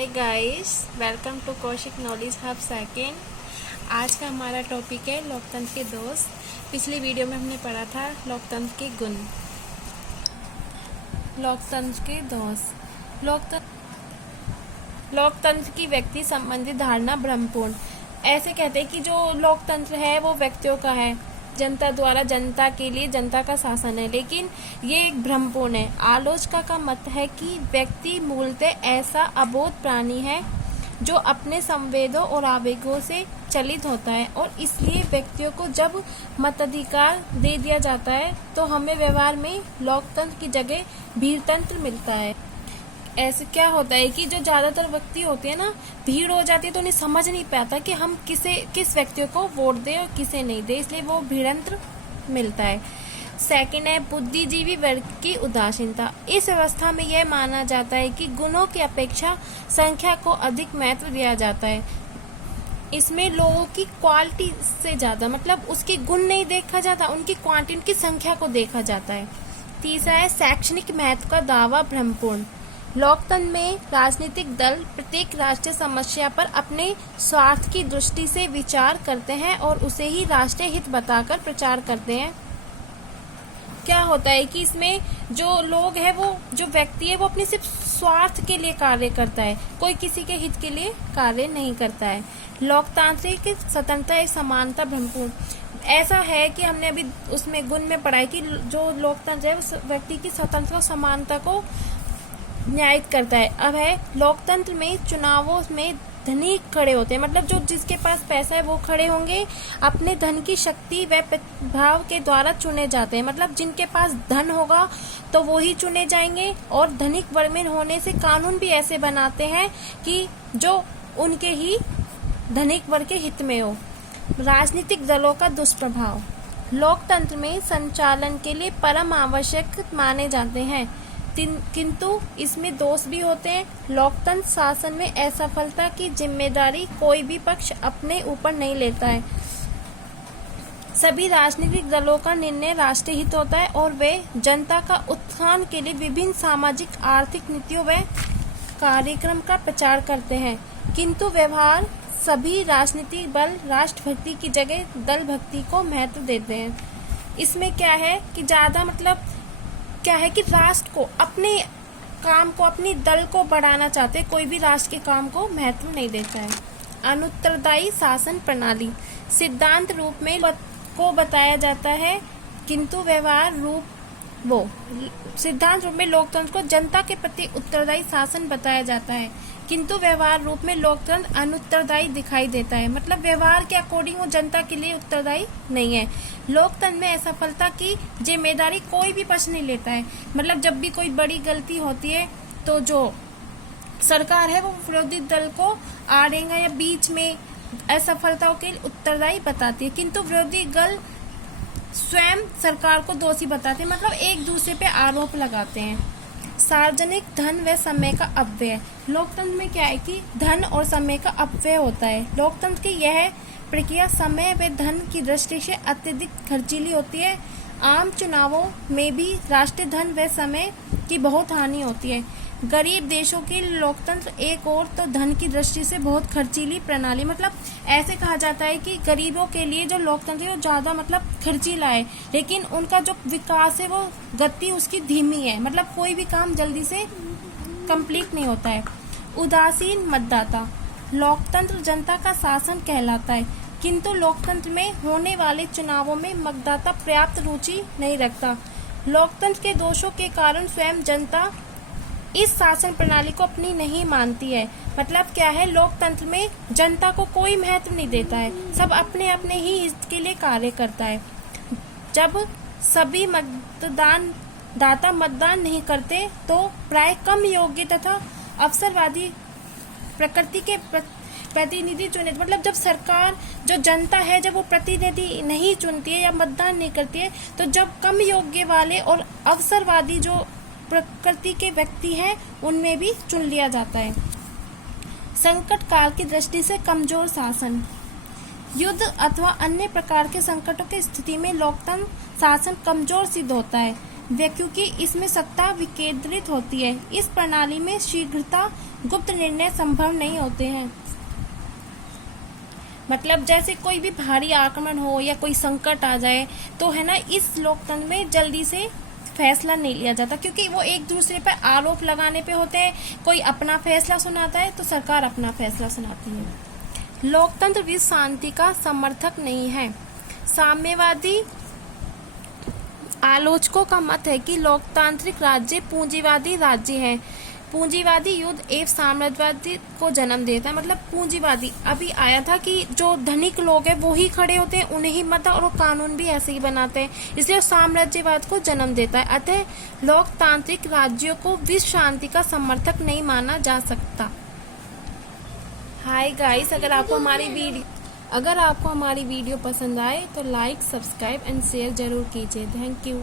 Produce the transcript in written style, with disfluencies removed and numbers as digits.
Hi guys, welcome to Kaushik knowledge hub second. आज का हमारा टॉपिक है लोकतंत्र के दोष। पिछली वीडियो में हमने पढ़ा था लोकतंत्र के गुण। लोकतंत्र के दोष। लोकतंत्र की व्यक्ति संबंधी धारणा भ्रमपूर्ण। ऐसे कहते हैं कि जो लोकतंत्र है वो व्यक्तियों का है, जनता द्वारा जनता के लिए जनता का शासन है, लेकिन ये एक भ्रमपूर्ण है। आलोचका का मत है कि व्यक्ति मूलतः ऐसा अबोध प्राणी है जो अपने संवेदों और आवेगों से चलित होता है, और इसलिए व्यक्तियों को जब मताधिकार दे दिया जाता है तो हमें व्यवहार में लोकतंत्र की जगह भीड़तंत्र मिलता है। ऐसे क्या होता है कि जो ज्यादातर व्यक्ति होते हैं ना, भीड़ हो जाती है तो उन्हें समझ नहीं पाता कि हम किस व्यक्ति को वोट दें और किसे नहीं दे, इसलिए वो भीड़तंत्र मिलता है। सेकंड है बुद्धिजीवी वर्ग की उदासीनता। इस व्यवस्था में यह माना जाता है कि गुणों की अपेक्षा संख्या को अधिक महत्व दिया जाता है। इसमें लोगों की क्वालिटी से ज्यादा मतलब उसके गुण नहीं देखा जाता, उनकी क्वांटिटी, उनकी संख्या को देखा जाता है। तीसरा है शैक्षणिक महत्व का दावा भ्रमपूर्ण। लोकतंत्र में राजनीतिक दल प्रत्येक राष्ट्रीय समस्या पर अपने स्वार्थ की दृष्टि से विचार करते हैं और उसे ही राष्ट्रीय हित बताकर प्रचार करते हैं। क्या होता है कि इसमें जो लोग हैं, वो जो व्यक्ति है वो अपने सिर्फ स्वार्थ के लिए कार्य करता है, कोई किसी के हित के लिए कार्य नहीं करता है। लोकतांत्रिक स्वतंत्रता एक समानता भ्रमपूर्ण। ऐसा है कि हमने अभी उसमें गुण में पढ़ा है कि जो लोकतंत्र है उस व्यक्ति की स्वतंत्रता समानता को न्यायित करता है। अब है लोकतंत्र में चुनावों में धनिक खड़े होते हैं, मतलब जो जिसके पास पैसा है वो खड़े होंगे, अपने धन की शक्ति व प्रभाव के द्वारा चुने जाते हैं। मतलब जिनके पास धन होगा तो वो ही चुने जाएंगे, और धनिक वर्ग में होने से कानून भी ऐसे बनाते हैं कि जो उनके ही धनिक वर्ग के हित में हो। राजनीतिक दलों का दुष्प्रभाव। लोकतंत्र में संचालन के लिए परम आवश्यक माने जाते हैं, किंतु इसमें दोष भी होते हैं। लोकतंत्र शासन में असफलता की जिम्मेदारी कोई भी पक्ष अपने ऊपर नहीं लेता है। सभी राजनीतिक दलों का निर्णय राष्ट्रीय हित होता है और वे जनता का उत्थान के लिए विभिन्न सामाजिक आर्थिक नीतियों व कार्यक्रम का प्रचार करते हैं, किंतु व्यवहार सभी राजनीतिक बल राष्ट्रभक्ति की जगह दल भक्ति को महत्व देते हैं। इसमें क्या है कि ज्यादा मतलब क्या है कि राष्ट्र को, अपने काम को, अपनी दल को बढ़ाना चाहते हैं, कोई भी राष्ट्र के काम को महत्व नहीं देता है। अनुत्तरदायी शासन प्रणाली सिद्धांत रूप में को बताया जाता है, किंतु व्यवहार सिद्धांत रूप में लोकतंत्र को जनता के प्रति उत्तरदायी शासन बताया जाता है, किंतु व्यवहार रूप में लोकतंत्र अनुत्तरदायी दिखाई देता है। मतलब व्यवहार के अकॉर्डिंग वो जनता के लिए उत्तरदायी नहीं है। लोकतंत्र में असफलता की जिम्मेदारी कोई भी पक्ष नहीं लेता है। मतलब जब भी कोई बड़ी गलती होती है तो जो सरकार है वो विरोधी दल को आड़ेगा या बीच में असफलताओं के उत्तरदायी बताती है, किंतु विरोधी दल स्वयं सरकार को दोषी बताते हैं, मतलब एक दूसरे पे आरोप लगाते हैं। सार्वजनिक धन व समय का अपव्यय। लोकतंत्र में क्या है कि धन और समय का अपव्यय होता है। लोकतंत्र की यह प्रक्रिया समय व धन की दृष्टि से अत्यधिक खर्चीली होती है। आम चुनावों में भी राष्ट्रीय धन व समय की बहुत हानि होती है। गरीब देशों के लोकतंत्र एक और तो धन की दृष्टि से बहुत खर्चीली प्रणाली, मतलब ऐसे कहा जाता है कि गरीबों के लिए जो लोकतंत्र है वो ज्यादा मतलब खर्चीला है, लेकिन उनका जो विकास है वो गति उसकी धीमी है, मतलब कोई भी काम जल्दी से कंप्लीट नहीं होता है। उदासीन मतदाता। लोकतंत्र जनता का शासन कहलाता है, किंतु लोकतंत्र में होने वाले चुनावों में मतदाता पर्याप्त रुचि नहीं रखता। लोकतंत्र के दोषों के कारण स्वयं जनता इस शासन प्रणाली को अपनी नहीं मानती है। मतलब क्या है, लोकतंत्र में जनता को कोई महत्व नहीं देता है, सब अपने अपने ही हित के लिए कार्य करता है। जब सभी मतदाता मतदान नहीं करते तो प्राय कम योग्य तथा अवसरवादी प्रकृति के प्रतिनिधि चुने। मतलब जब सरकार, जो जनता है, जब वो प्रतिनिधि नहीं चुनती है या मतदान नहीं करती है, तो जब कम योग्य वाले और अवसरवादी जो प्रकृति के व्यक्ति हैं उनमें भी चुन लिया जाता है। संकट काल की दृष्टि से कमजोर शासन। युद्ध अथवा अन्य प्रकार के संकटों की स्थिति में लोकतंत्र शासन कमजोर सिद्ध होता है। क्योंकि इसमें सत्ता विकेंद्रित होती है। इस प्रणाली में शीघ्रता गुप्त निर्णय संभव नहीं होते हैं। मतलब जैसे कोई भी भारी आक्रमण हो या कोई संकट आ जाए तो है ना, इस लोकतंत्र में जल्दी से फैसला नहीं लिया जाता, क्योंकि वो एक दूसरे पर आरोप लगाने पे होते हैं। कोई अपना फैसला सुनाता है तो सरकार अपना फैसला सुनाती है। लोकतंत्र विश्व शांति का समर्थक नहीं है। साम्यवादी आलोचकों का मत है कि लोकतांत्रिक राज्य पूंजीवादी राज्य है। पूंजीवादी युद्ध एवं साम्राज्यवादी को जन्म देता है। मतलब पूंजीवादी अभी आया था कि जो धनिक लोग हैं वो ही खड़े होते हैं, उन्हें ही मत और कानून भी ऐसे ही बनाते हैं, इसलिए साम्राज्यवाद को जन्म देता है। अतः लोकतांत्रिक राज्यों को विश्व शांति का समर्थक नहीं माना जा सकता। हाय गाइस, अगर आपको हमारी वीडियो पसंद आए तो लाइक, सब्सक्राइब एंड शेयर जरूर कीजिए। Thank you.